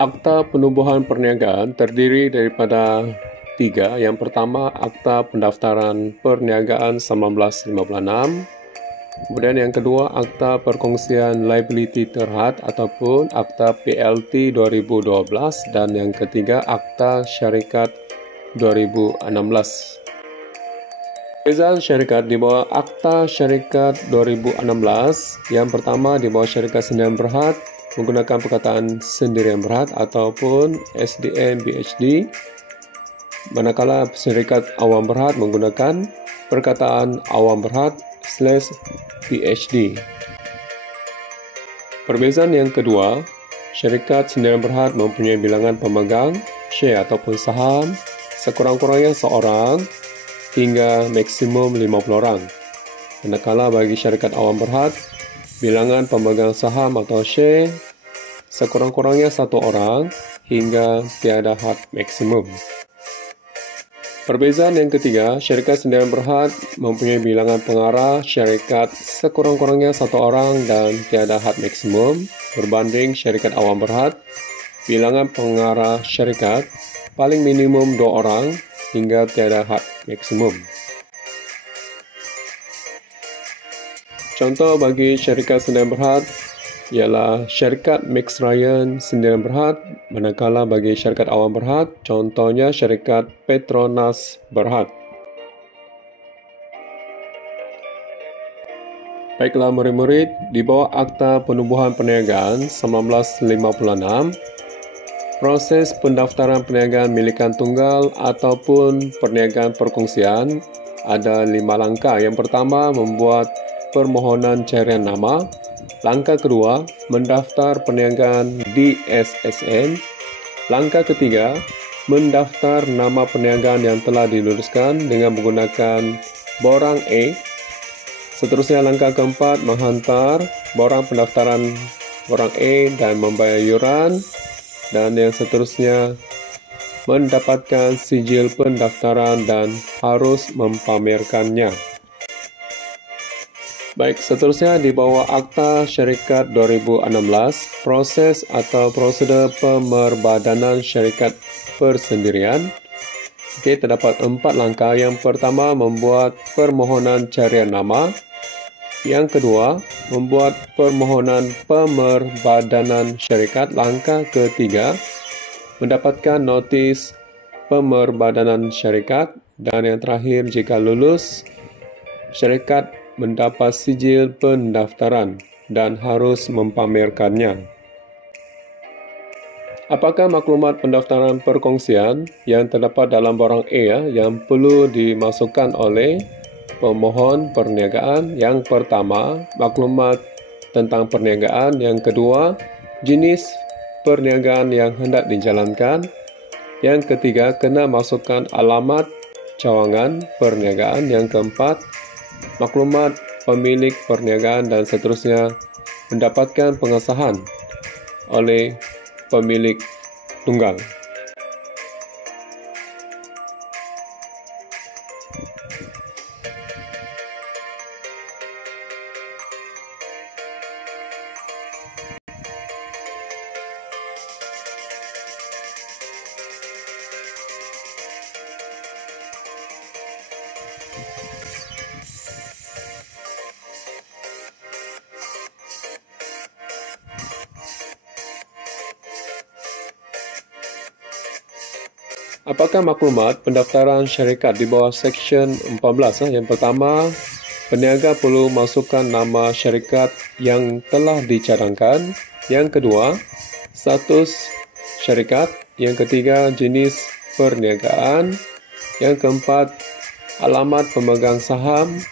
Akta Penubuhan Perniagaan terdiri daripada 3. Yang pertama, Akta Pendaftaran Perniagaan 1956. Kemudian yang kedua, Akta Perkongsian Liability Terhad ataupun Akta PLT 2012. Dan yang ketiga, Akta Syarikat 2016. Perbezaan syarikat di bawah Akta Syarikat 2016. Yang pertama, di bawah syarikat sendirian berhad menggunakan perkataan sendirian berhad ataupun SDN BHD, manakala syarikat awam berhad menggunakan perkataan awam berhad /PhD. Perbezaan yang kedua, syarikat sendirian berhad mempunyai bilangan pemegang share ataupun saham sekurang-kurangnya seorang hingga maksimum 50 orang. Manakala bagi syarikat awam berhad, bilangan pemegang saham atau share sekurang-kurangnya 1 orang hingga tiada had maksimum. Perbezaan yang ketiga, syarikat sendirian berhad mempunyai bilangan pengarah syarikat sekurang-kurangnya 1 orang dan tiada had maksimum berbanding syarikat awam berhad, bilangan pengarah syarikat paling minimum 2 orang hingga tiada had maksimum. Contoh bagi syarikat sendirian berhad ialah syarikat Max Ryan sendirian berhad, manakala bagi syarikat awam berhad, contohnya syarikat Petronas Berhad. Baiklah murid-murid, di bawah Akta Penubuhan Perniagaan 1956, proses pendaftaran perniagaan milikan tunggal ataupun perniagaan perkongsian ada 5 langkah. Yang pertama, membuat permohonan carian nama. Langkah kedua, mendaftar perniagaan di SSN. Langkah ketiga, mendaftar nama perniagaan yang telah diluluskan dengan menggunakan borang A. Seterusnya langkah keempat, menghantar borang pendaftaran borang A dan membayar yuran. Dan yang seterusnya, mendapatkan sijil pendaftaran dan harus mempamerkannya. Baik, seterusnya di bawah Akta Syarikat 2016, proses atau prosedur pemerbadanan syarikat persendirian. Terdapat 4 langkah. Yang pertama, membuat permohonan carian nama. Yang kedua, membuat permohonan pemerbadanan syarikat. Langkah ketiga, mendapatkan notis pemerbadanan syarikat. Dan yang terakhir, jika lulus, syarikat mendapat sijil pendaftaran dan harus mempamerkannya. Apakah maklumat pendaftaran perkongsian yang terdapat dalam borang A yang perlu dimasukkan oleh pemohon perniagaan? Yang pertama, maklumat tentang perniagaan. Yang kedua, jenis perniagaan yang hendak dijalankan. Yang ketiga, kena masukkan alamat cawangan perniagaan. Yang keempat, maklumat pemilik perniagaan, dan seterusnya mendapatkan pengesahan oleh pemilik tunggal. Apakah maklumat pendaftaran syarikat di bawah Seksyen 14? Yang pertama, peniaga perlu masukkan nama syarikat yang telah dicadangkan. Yang kedua, status syarikat. Yang ketiga, jenis perniagaan. Yang keempat, alamat pemegang saham.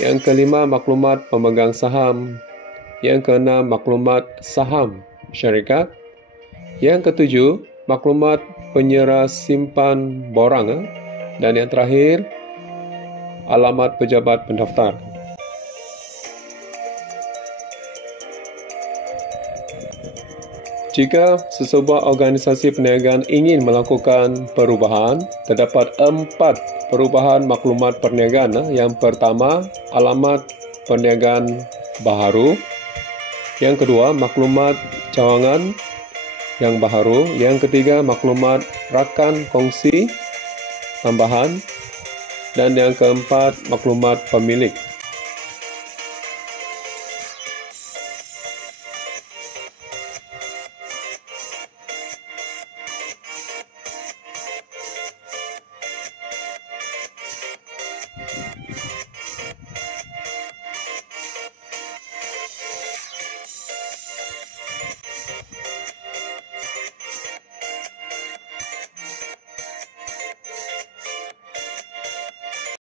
Yang kelima, maklumat pemegang saham. Yang keenam, maklumat saham syarikat. Yang ketujuh, maklumat penyerah simpan borang. Dan yang terakhir, alamat pejabat pendaftar. Jika sesebuah organisasi perniagaan ingin melakukan perubahan, terdapat 4 perubahan maklumat perniagaan. Yang pertama, alamat perniagaan baharu. Yang kedua, maklumat cawangan. yang baharu. Yang ketiga, maklumat rakan kongsi tambahan. Dan yang keempat, maklumat pemilik.